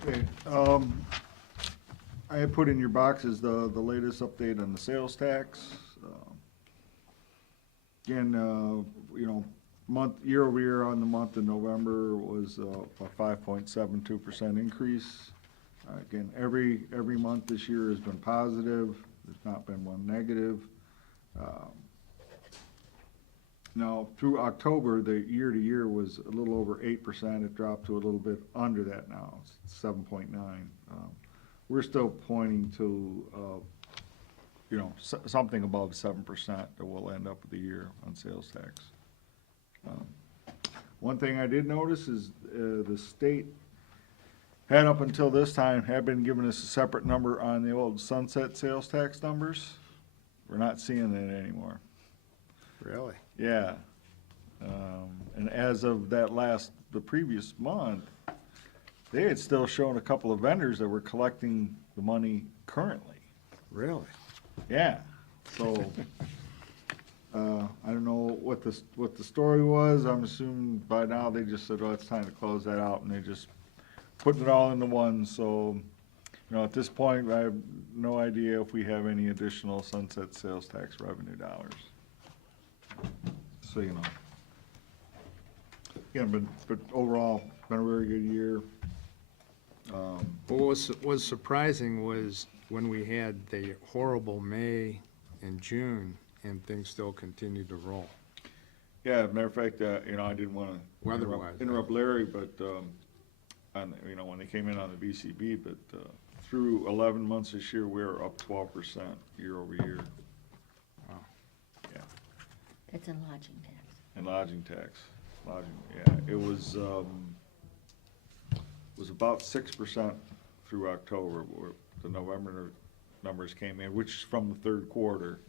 Okay, I had put in your boxes the latest update on the sales tax. Again, year over year on the month of November was a 5.72% increase. Again, every month this year has been positive. There's not been one negative. Now, through October, the year-to-year was a little over 8%. It dropped to a little bit under that now. It's 7.9. We're still pointing to, something above 7% that we'll end up with the year on sales tax. One thing I did notice is the state had up until this time had been giving us a separate number on the old sunset sales tax numbers. We're not seeing that anymore. Really? Yeah. And as of the previous month, they had still shown a couple of vendors that were collecting the money currently. Really? Yeah. So, I don't know what the story was. I'm assuming by now they just said, oh, it's time to close that out, and they just putting it all into one. So, at this point, I have no idea if we have any additional sunset sales tax revenue dollars. So, Again, but overall, been a very good year. What was surprising was when we had the horrible May and June, and things still continued to roll. Yeah, as a matter of fact, I didn't want to Weather-wise, interrupt Larry, but, when they came in on the BCB, but through 11 months this year, we're up 12% year over year. Wow. Yeah. That's in lodging tax. And lodging tax. Yeah, it was about 6% through October, where the November numbers came in, which is from the third quarter.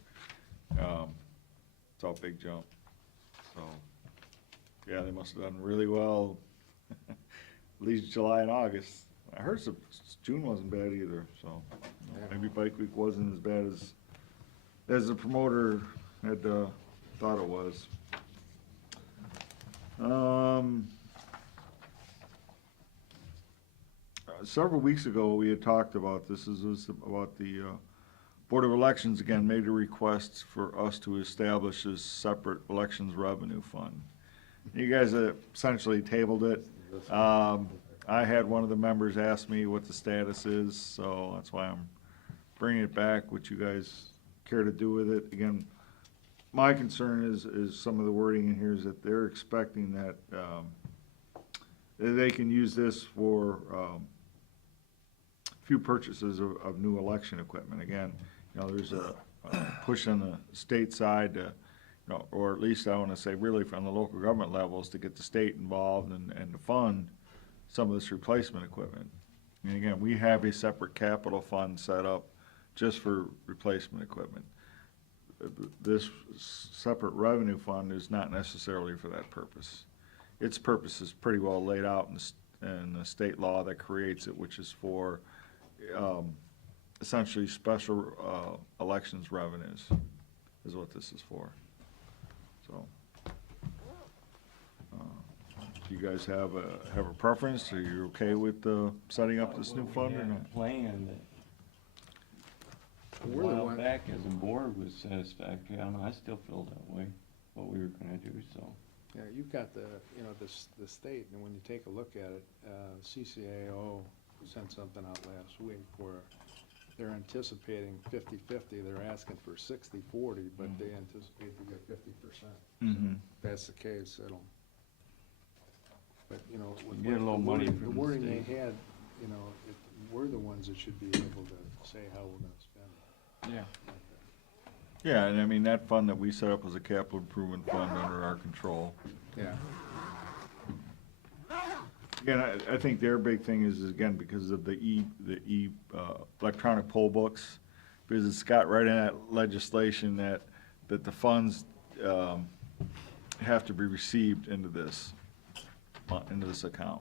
It's all a big jump. So, yeah, they must have done really well, at least July and August. I heard June wasn't bad either, so maybe Bike Week wasn't as bad as the promoter had thought it was. Several weeks ago, we had talked about this. This was about the Board of Elections, again, made a request for us to establish a separate elections revenue fund. You guys essentially tabled it. I had one of the members ask me what the status is, so that's why I'm bringing it back, what you guys care to do with it. Again, my concern is some of the wording in here is that they're expecting that they can use this for few purchases of new election equipment. Again, there's a push on the state side to, or at least I want to say really from the local government levels to get the state involved and to fund some of this replacement equipment. And again, we have a separate capital fund set up just for replacement equipment. This separate revenue fund is not necessarily for that purpose. Its purpose is pretty well laid out in the state law that creates it, which is for essentially special elections revenues is what this is for. So, do you guys have a preference? Are you okay with setting up this new fund or not? Plan that a while back as a board was satisfactory. I don't know, I still feel that way, what we were gonna do, so. Yeah, you've got the state, and when you take a look at it, CCAO sent something out last week where they're anticipating 50-50. They're asking for 60-40, but they anticipate to get 50%. If that's the case, but, with Get a little money from the the wording state. they had, we're the ones that should be able to say how we're gonna spend it. Yeah. Yeah, and I mean, that fund that we set up was a capital improvement fund under our control. Yeah. Again, I think their big thing is again, because of the electronic poll books, because it's got right in that legislation that the funds, have to be received into this account,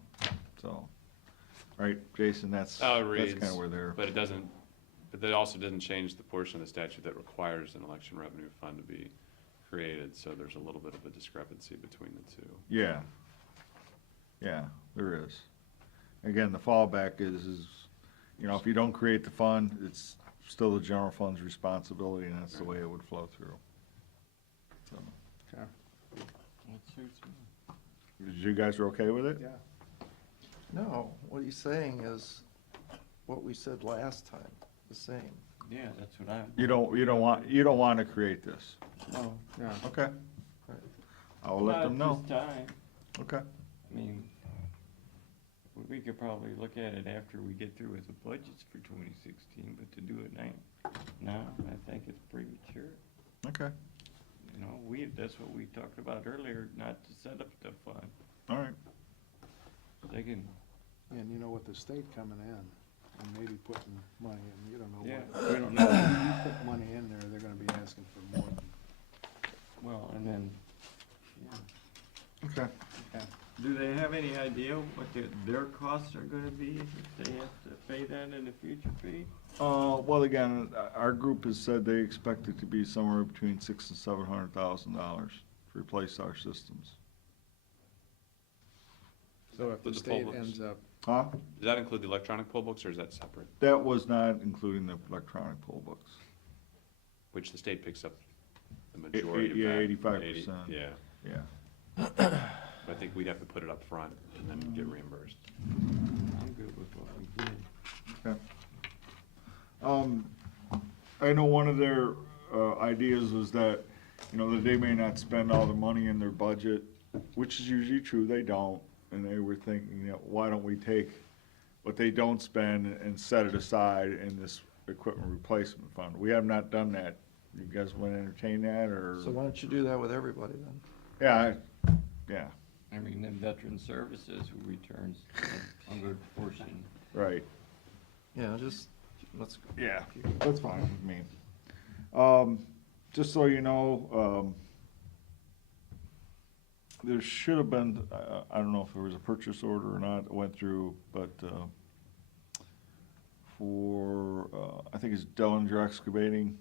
so. Right, Jason, that's Oh, it kind reads, of where they're, but it doesn't, but that also doesn't change the portion of the statute that requires an election revenue fund to be created, so there's a little bit of a discrepancy between the two. yeah. Yeah, there is. Again, the fallback is, you know, if you don't create the fund, it's still the general fund's responsibility, and that's the way it would flow through. So, Okay. That suits me. you guys are okay with it? Yeah. No, what he's saying is what we said last time, the same. Yeah, that's what I. You don't want to create this? No. Yeah. Okay. Right. I'll let them know. Not this time. Okay. I mean, we could probably look at it after we get through with the budgets for 2016, but to do it now, I think it's premature. Okay. You know, that's what we talked about earlier, not to set up the fund. All right. They can, And you know, with the state coming in and maybe putting money in, you don't know yeah, what. we don't know. You put money in there, they're gonna be asking for more than. Well, and then, yeah. Okay. Do they have any idea what their costs are gonna be if they have to pay that in a future fee? Well, again, our group has said they expect it to be somewhere between $600,000 and $700,000 to replace our systems. So if the With the state poll books. ends up, Huh? Does that include the electronic poll books, or is that separate? That was not including the electronic poll books. Which the state picks up the majority of that. Yeah, 85%. 80, yeah. Yeah. I think we'd have to put it up front and then get reimbursed. I'm good with what we did. Okay. I know one of their ideas was that, you know, that they may not spend all the money in their budget, which is usually true, they don't. And they were thinking, you know, why don't we take what they don't spend and set it aside in this equipment replacement fund? We have not done that. You guys want to entertain that, or? So why don't you do that with everybody then? Yeah, yeah, I mean, then veteran services who returns a good portion. right. Yeah, just, let's, Yeah, that's fine with me. Just so you know, there should have been, I don't know if there was a purchase order or not, that went through, but, for, I think it's Dellinger Excavating.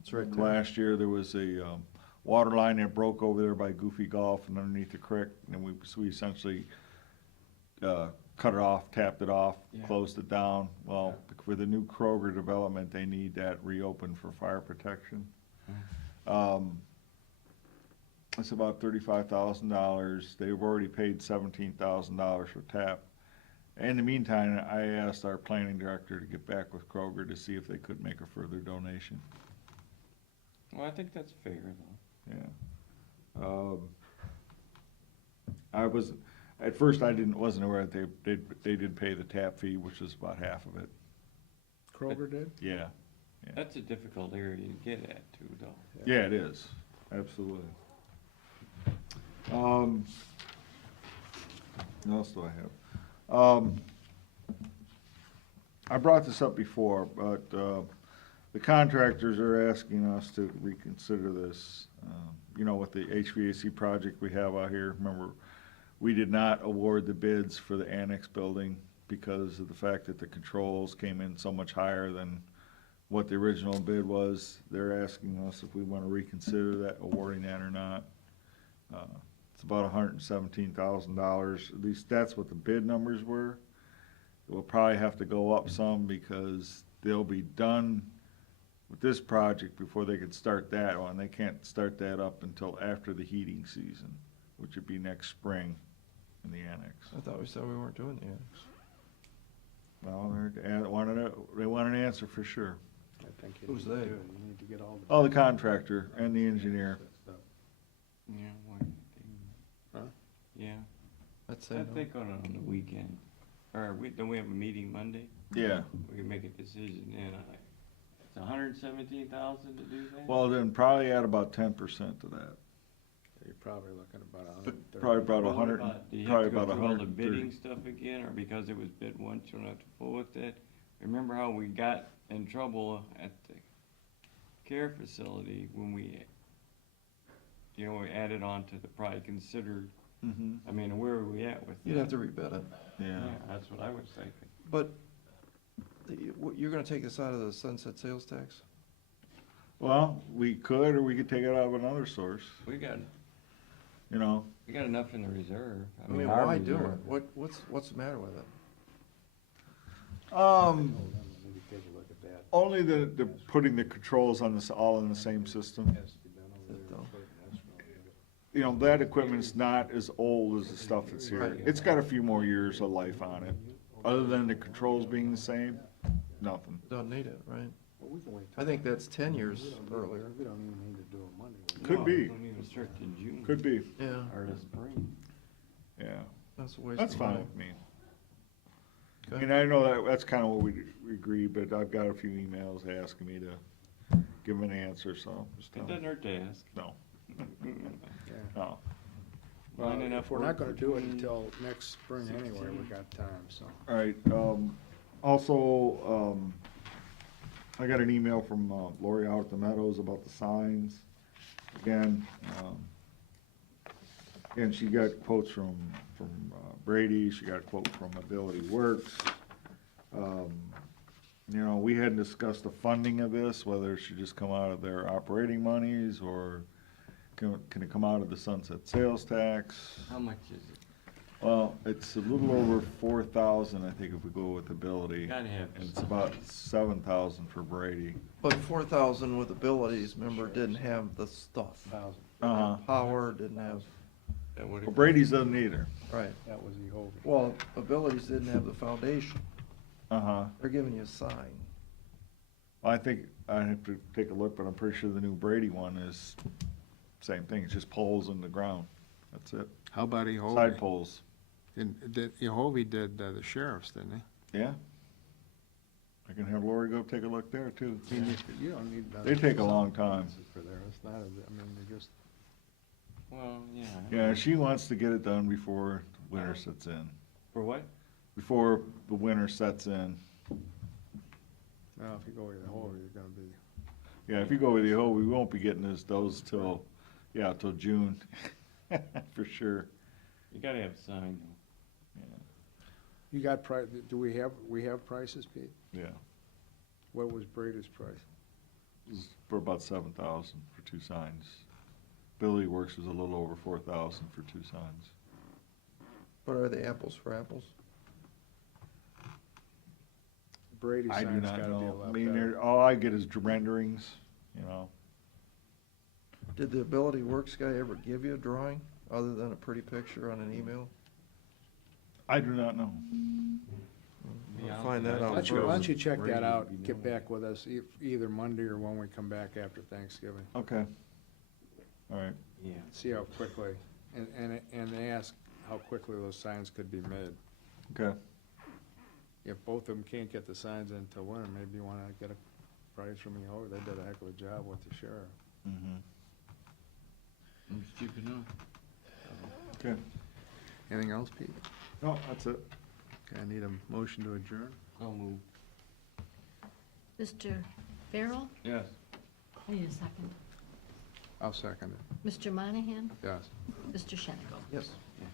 it's right there. Last year, there was a, water line that broke over there by Goofy Golf and underneath the creek, and we essentially, cut it off, tapped it off, Yeah. closed it down. Well, for the new Kroger development, they need that reopened for fire protection. It's about $35,000. They've already paid $17,000 for tap. In the meantime, I asked our planning director to get back with Kroger to see if they could make a further donation. Well, I think that's fair, though. Yeah. I was, at first wasn't aware that they did pay the tap fee, which is about half of it. Kroger did? Yeah. That's a difficult area to get at, too, though. Yeah, it is, absolutely. What else do I have? I brought this up before, but, the contractors are asking us to reconsider this. You know, with the HVAC project we have out here, remember, we did not award the bids for the annex building because of the fact that the controls came in so much higher than what the original bid was. They're asking us if we want to reconsider that, awarding that or not. It's about $117,000, at least that's what the bid numbers were. It will probably have to go up some because they'll be done with this project before they could start that one. They can't start that up until after the heating season, which would be next spring in the annex. I thought we said we weren't doing the annex. Well, they want an answer for sure. I think you Who's need to they? do it. You need to get all the. Oh, the contractor and the engineer. Yeah, Huh? yeah. I'd say I no. think on the weekend, or don't we have a meeting Monday? Yeah. We can make a decision then. It's $117,000 to do that? Well, then probably add about 10% to that. You're probably looking at about 130. Probably about Well, what 100, about- do you probably have to go about through all the 130. bidding stuff again, or because it was bid once, you don't have to fool with that? Remember how we got in trouble at the care facility when we you know, added on to the probably considered, Mm-hmm. I mean, where are we at with that? You'd have to rebid it. Yeah. That's what I was thinking. But you're gonna take this out of the sunset sales tax? Well, we could, or we could take it out of another source, We got enough in the reserve. I mean, our why do reserve. it? What's the matter with it? Only the putting the controls on this, all in the same system. You know, that equipment's not as old as the stuff that's here. Right. It's got a few more years of life on it. Other than the controls being the same, nothing. Doesn't need it, right? I think that's 10 years earlier. Could be, Don't even start in June. could be, Yeah, Or the spring. yeah. that's a waste That's of fine money. with me. I Okay. mean, I know that's kind of what we agree, but I've got a few emails asking me to give them an answer, so just It tell doesn't them, hurt to ask. no. No. Well, Line enough if we're not work gonna do it between until next spring anyway, we got time, so. All right, also, I got an email from Lori out at the Meadows about the signs. Again, and she got quotes from Brady, she got a quote from Ability Works. You know, we hadn't discussed the funding of this, whether it should just come out of their operating monies, or can it come out of the sunset sales tax? How much is it? Well, it's a little over 4,000, I think, if we go with Ability. Gotta have And it's about 7,000 for Brady. But 4,000 with abilities, remember, didn't have the stuff. Uh-huh. Power, didn't have, Well, Brady's doesn't either. right. That was the whole. Well, abilities didn't have the foundation. Uh-huh. They're giving you a sign. I think I have to take a look, but I'm pretty sure the new Brady one is same thing, it's just poles in the ground. That's it. How about Ehovy? Side poles. And Ehovy did the sheriff's, didn't he? Yeah. I can have Lori go take a look there too. I mean, you don't need. They take a long time. For there, it's not, I mean, they're just. Well, yeah. Yeah, she wants to get it done before winter sets in. For what? Before the winter sets in. Now, if you go with Ehovy, you're gonna be. Yeah, if you go with the whole, we won't be getting those till June, for sure. You gotta have a sign. You got do we have prices, Pete? Yeah, What was Brady's price? it's for about 7,000 for 2 signs. Billy Works was a little over 4,000 for 2 signs. But are they apples for apples? Brady I do sign's not gotta be a know. lot I mean, better. all I get is renderings, you know. Did the Ability Works guy ever give you a drawing, other than a pretty picture on an email? I do not know. I'll find that Why out don't you, why first. don't you check that Brady out, would be get more. back with us either Monday or when we come back after Thanksgiving. Okay. All right. Yeah. See how quickly, and ask how quickly those signs could be made. Okay. If both of them can't get the signs in till winter, maybe you wanna get a price from Ehovy. They did a heck of a job with the sheriff. Mm-hmm. I'm stupid enough. Okay. Anything else, Pete? No, that's it. Okay, I need a motion to adjourn. I'll move. Mr. Farrell? Yes. I need a second. I'll second it. Mr. Monahan? Yes. Mr. Shenick? Yes. Yeah.